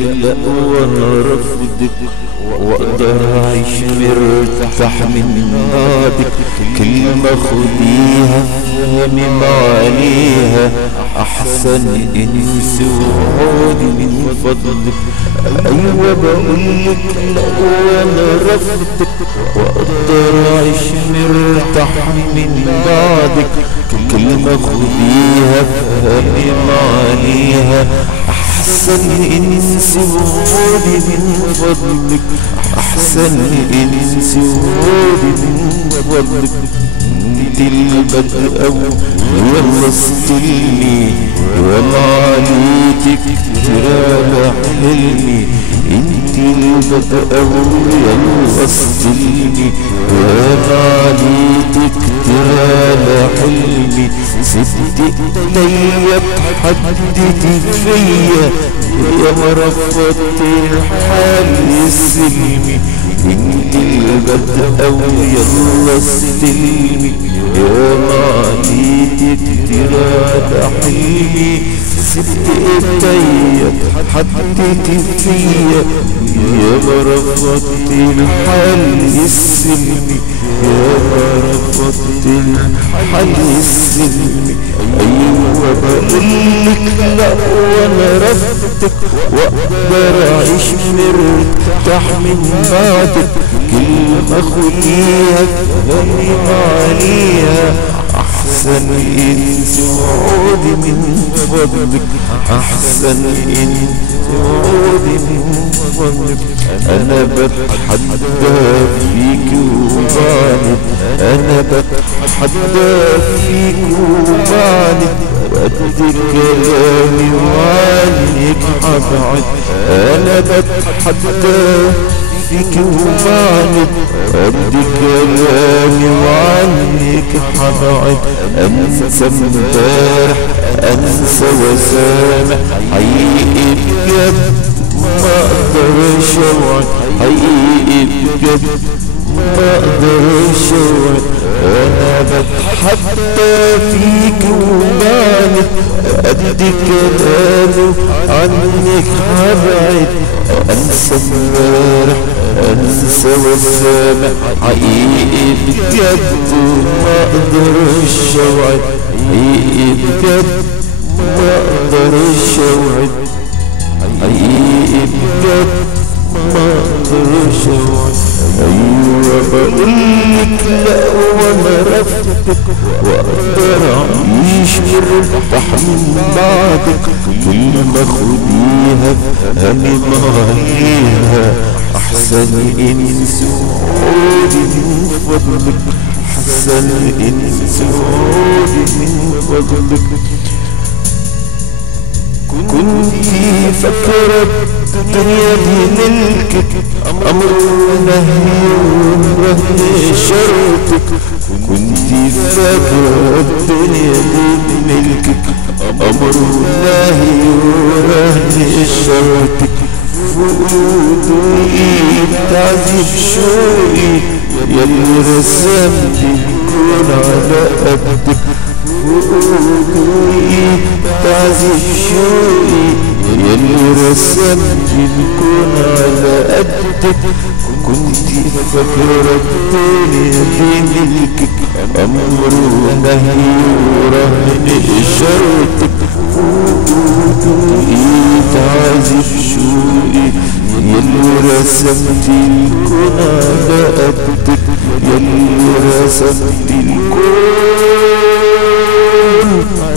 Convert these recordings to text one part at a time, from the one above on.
لا وانا رفضك واقدر اعيش مرتاح من بعدك. كلمة خديها فهمي معانيها، احسن انسي وعودي من فضلك. ايوه بقولك لا وانا رفضك واقدر اعيش مرتاح من بعدك. كلمة خديها فهمي معانيها، احسن انسي وعودي من فضلك. احسن انسي وعودي من فضلك. انت البدء يلا استلمي ومعانيتك ترى حلمي. انت البدء يلا استلمي ومعانيتك ترى حلمي. سبت ايديا تحددي فيا يا ما رفضت الحال السلمي. انت البدء يلا استلمي يا معانيتك ترى حلمي. سبت ايديا تحددي فيا يا ما رفضت الحال السلمي. يا ما رفضت الحال السلمي. ايوه بقولك لا وانا رفضتك واقدر اعيش مرتاح من بعدك. كلمة خديها فهمي معانيها، احسن انسي وعودي من فضلك. احسن انسي وعودي من فضلك. انا بتحدى فيك وبعند، انا بتحدى فيك وبعند. وقد كلامي وعنك حبعد، انا بتحدى فيك وبعند. قد كلامي وعنك حبعد. انسى امبارح انسى وسامح، حقيقي بجد ما اقدرش اوعد. حقيقي بجد ما اقدرش اوعد. انا بتحدى فيك وبعند. قد كلامي عنك حبعد. انسى امبارح انسى وسامح، حقيقي بجد ما اقدرش اوعد. حقيقي بجد ما اقدرش اوعد. حقيقي بجد ما اقدرش اوعد. ايوه بقولك لا وانا رفضتك واقدر اعيش مرتاح من بعدك. كلمة خديها فهمي معانيها، احسن انسي وعودي من فضلك. احسن انسي وعودي من فضلك. كنتي فاكرة الدنيا دي ملكك، امر ونهي ورهن شرطك. كنتي فاكرة الدنيا دي ملكك، امر ونهي ورهن شرطك. فقود وايد تعذيب شوقي يلي رسمت الكون على قدك. فقود وايد تعذيب شوقي يلي رسمت الكون على قدك. كنتي فاكرة الدنيا دي ملكك، امر ونهي ورهن شرطك. فقود وايد تعذيب شوقي يلي رسمت الكون على قدك. يلي رسمت الكون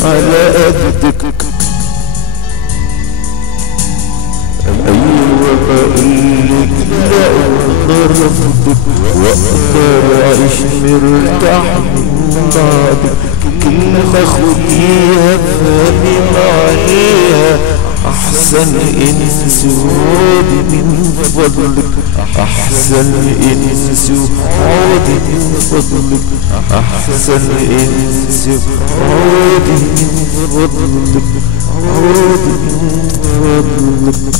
على قدك. ايوه بقولك لا واقدر ارفضك واقدر اعيش مرتاح من بعدك. كلمة خديها فهمي معانيها، احسن انسي وعودي من فضلك. احسن انسي وعودي من فضلك. احسن انسي وعودي من فضلك. عودي من فضلك.